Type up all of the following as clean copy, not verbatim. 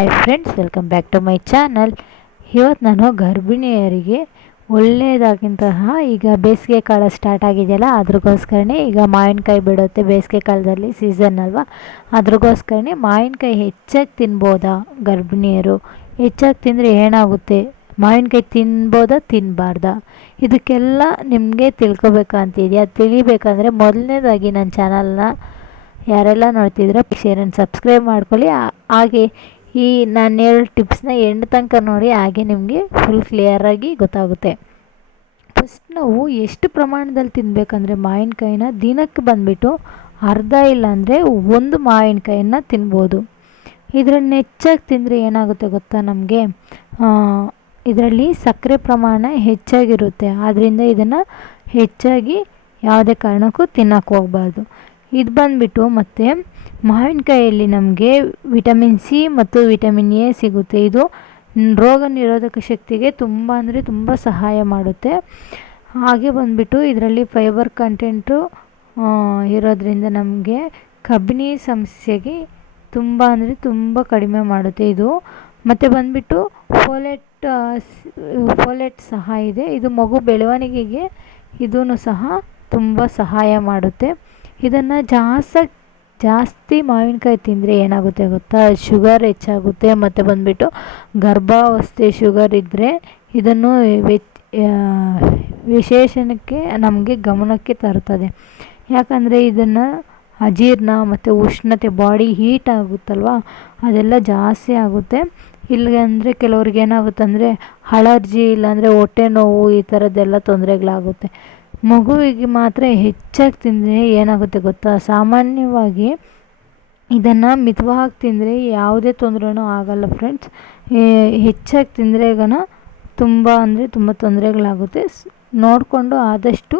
Hi friends, welcome back to my channel. ಇವತ್ತು ನಾನು ಗರ್ಭಿಣಿಯರಿಗೆ ಒಳ್ಳೆಯದಾಗಿಂತಹ ಈಗ ಬೇಸಿಗೆ ಕಾಲ ಸ್ಟಾರ್ಟ್ ಆಗಿದೆಯಲ್ಲ, ಅದ್ರಗೋಸ್ಕರನೇ ಈಗ ಮಾವಿನಕಾಯಿ ಬಿಡುತ್ತೆ. ಬೇಸಿಗೆ ಕಾಲದಲ್ಲಿ ಸೀಸನ್ ಅಲ್ವಾ, ಅದ್ರಗೋಸ್ಕರನೇ ಮಾವಿನಕಾಯಿ ಹೆಚ್ಚಾಗಿ ತಿನ್ಬೋದಾ, ಗರ್ಭಿಣಿಯರು ಹೆಚ್ಚಾಗಿ ತಿಂದರೆ ಏನಾಗುತ್ತೆ, ಮಾವಿನಕಾಯಿ ತಿನ್ಬೋದಾ ತಿನ್ನಬಾರ್ದಾ, ಇದಕ್ಕೆಲ್ಲ ನಿಮಗೆ ತಿಳ್ಕೊಬೇಕಂತಿದೆಯಾ. ತಿಳಿಬೇಕಂದ್ರೆ ಮೊದಲನೇದಾಗಿ ನನ್ನ ಚಾನಲ್ನ ಯಾರೆಲ್ಲ ನೋಡ್ತಿದ್ದೀರೋ ಶೇರ್ ಆ್ಯಂಡ್ ಸಬ್ಸ್ಕ್ರೈಬ್ ಮಾಡ್ಕೊಳ್ಳಿ. ಹಾಗೆ ಈ ನಾನು ಹೇಳೋ ಟಿಪ್ಸ್ನ ಎಂಡ್ ತನಕ ನೋಡಿ, ಹಾಗೆ ನಿಮಗೆ ಫುಲ್ ಕ್ಲಿಯರಾಗಿ ಗೊತ್ತಾಗುತ್ತೆ. ಫಸ್ಟ್ ನಾವು ಎಷ್ಟು ಪ್ರಮಾಣದಲ್ಲಿ ತಿನ್ನಬೇಕಂದ್ರೆ ಮಾವಿನಕಾಯಿನ ದಿನಕ್ಕೆ ಬಂದುಬಿಟ್ಟು ಅರ್ಧ ಇಲ್ಲಾಂದರೆ ಒಂದು ಮಾವಿನಕಾಯಿನ ತಿನ್ಬೋದು. ಇದರಲ್ಲಿ ಹೆಚ್ಚಾಗಿ ತಿಂದರೆ ಏನಾಗುತ್ತೆ ಗೊತ್ತಾ, ನಮಗೆ ಇದರಲ್ಲಿ ಸಕ್ಕರೆ ಪ್ರಮಾಣ ಹೆಚ್ಚಾಗಿರುತ್ತೆ. ಆದ್ದರಿಂದ ಇದನ್ನು ಹೆಚ್ಚಾಗಿ ಯಾವುದೇ ಕಾರಣಕ್ಕೂ ತಿನ್ನೋಕ್ಕೆ ಹೋಗಬಾರ್ದು. ಇದು ಬಂದುಬಿಟ್ಟು ಮತ್ತು ಮಾವಿನಕಾಯಿಯಲ್ಲಿ ನಮಗೆ ವಿಟಮಿನ್ ಸಿ ಮತ್ತು ವಿಟಮಿನ್ ಎ ಸಿಗುತ್ತೆ. ಇದು ರೋಗ ನಿರೋಧಕ ಶಕ್ತಿಗೆ ತುಂಬ ಅಂದರೆ ತುಂಬ ಸಹಾಯ ಮಾಡುತ್ತೆ. ಹಾಗೆ ಬಂದುಬಿಟ್ಟು ಇದರಲ್ಲಿ ಫೈಬರ್ ಕಂಟೆಂಟು ಇರೋದ್ರಿಂದ ನಮಗೆ ಕಬ್ಬಿಣಿ ಸಮಸ್ಯೆಗೆ ತುಂಬ ಅಂದರೆ ತುಂಬ ಕಡಿಮೆ ಮಾಡುತ್ತೆ ಇದು. ಮತ್ತು ಬಂದುಬಿಟ್ಟು ಫೋಲೆಟ್ ಸಹ ಇದೆ. ಇದು ಮಗು ಬೆಳವಣಿಗೆಗೆ ಇದೂ ಸಹ ತುಂಬ ಸಹಾಯ ಮಾಡುತ್ತೆ. ಇದನ್ನು ಜಾಸ್ತಿ ಮಾವಿನಕಾಯಿ ತಿಂದರೆ ಏನಾಗುತ್ತೆ ಗೊತ್ತಾ, ಶುಗರ್ ಹೆಚ್ಚಾಗುತ್ತೆ. ಮತ್ತು ಬಂದುಬಿಟ್ಟು ಗರ್ಭಾವಸ್ಥೆ ಶುಗರ್ ಇದ್ದರೆ ಇದನ್ನು ವಿಶೇಷಣಕ್ಕೆ ನಮಗೆ ಗಮನಕ್ಕೆ ತರುತ್ತದೆ. ಯಾಕಂದರೆ ಇದನ್ನು ಅಜೀರ್ಣ ಮತ್ತು ಉಷ್ಣತೆ, ಬಾಡಿ ಹೀಟ್ ಆಗುತ್ತಲ್ವ, ಅದೆಲ್ಲ ಜಾಸ್ತಿ ಆಗುತ್ತೆ. ಇಲ್ಲಂದರೆ ಕೆಲವ್ರಿಗೆ ಏನಾಗುತ್ತೆ ಅಂದರೆ ಅಲರ್ಜಿ, ಇಲ್ಲಾಂದರೆ ಹೊಟ್ಟೆ ನೋವು, ಈ ಥರದ್ದೆಲ್ಲ ತೊಂದರೆಗಳಾಗುತ್ತೆ. ಮಗುವಿಗೆ ಮಾತ್ರ ಹೆಚ್ಚಾಗಿ ತಿಂದರೆ ಏನಾಗುತ್ತೆ ಗೊತ್ತಾ, ಸಾಮಾನ್ಯವಾಗಿ ಇದನ್ನು ಮಿತವಾಗಿ ತಿಂದರೆ ಯಾವುದೇ ತೊಂದರೆನೂ ಆಗಲ್ಲ ಫ್ರೆಂಡ್ಸ್. ಹೆಚ್ಚಾಗಿ ತಿಂದರೆ ತುಂಬ ಅಂದರೆ ತುಂಬ ತೊಂದರೆಗಳಾಗುತ್ತೆ. ನೋಡಿಕೊಂಡು ಆದಷ್ಟು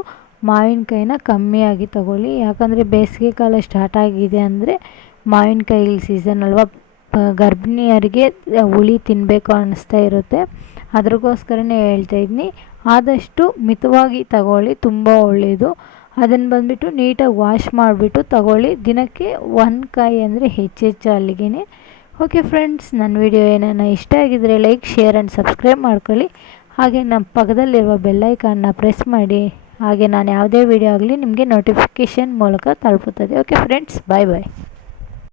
ಮಾವಿನಕಾಯಿನ ಕಮ್ಮಿಯಾಗಿ ತಗೊಳ್ಳಿ. ಯಾಕಂದರೆ ಬೇಸಿಗೆ ಕಾಲ ಸ್ಟಾರ್ಟ್ ಆಗಿದೆ ಅಂದರೆ ಮಾವಿನಕಾಯಿ ಸೀಸನ್ ಅಲ್ವಾ, ಗರ್ಭಿಣಿಯರಿಗೆ ಹುಳಿ ತಿನ್ನಬೇಕು ಅನ್ನಿಸ್ತಾ ಇರುತ್ತೆ. ಅದ್ರಗೋಸ್ಕರನೇ ಹೇಳ್ತಾಯಿದ್ದೀನಿ, ಆದಷ್ಟು ಮಿತವಾಗಿ ತಗೊಳ್ಳಿ, ತುಂಬ ಒಳ್ಳೆಯದು. ಅದನ್ನು ಬಂದುಬಿಟ್ಟು ನೀಟಾಗಿ ವಾಶ್ ಮಾಡಿಬಿಟ್ಟು ತಗೊಳ್ಳಿ. ದಿನಕ್ಕೆ ಒಂದು ಕಾಯಿ ಅಂದರೆ ಹೆಚ್ಚೆಚ್ಚು ಅಲ್ಲಿಗೆ. ಓಕೆ ಫ್ರೆಂಡ್ಸ್, ನನ್ನ ವಿಡಿಯೋ ಏನಾನ ಇಷ್ಟ ಆಗಿದ್ದರೆ ಲೈಕ್, ಶೇರ್ ಆ್ಯಂಡ್ ಸಬ್ಸ್ಕ್ರೈಬ್ ಮಾಡ್ಕೊಳ್ಳಿ. ಹಾಗೆ ನಮ್ಮ ಪಕ್ಕದಲ್ಲಿರುವ ಬೆಲ್ಲೈಕಾನ್ನ ಪ್ರೆಸ್ ಮಾಡಿ. ಹಾಗೆ ನಾನು ಯಾವುದೇ ವಿಡಿಯೋ ಆಗಲಿ ನಿಮಗೆ ನೋಟಿಫಿಕೇಷನ್ ಮೂಲಕ ತಲುಪುತ್ತದೆ. ಓಕೆ ಫ್ರೆಂಡ್ಸ್, ಬಾಯ್ ಬಾಯ್.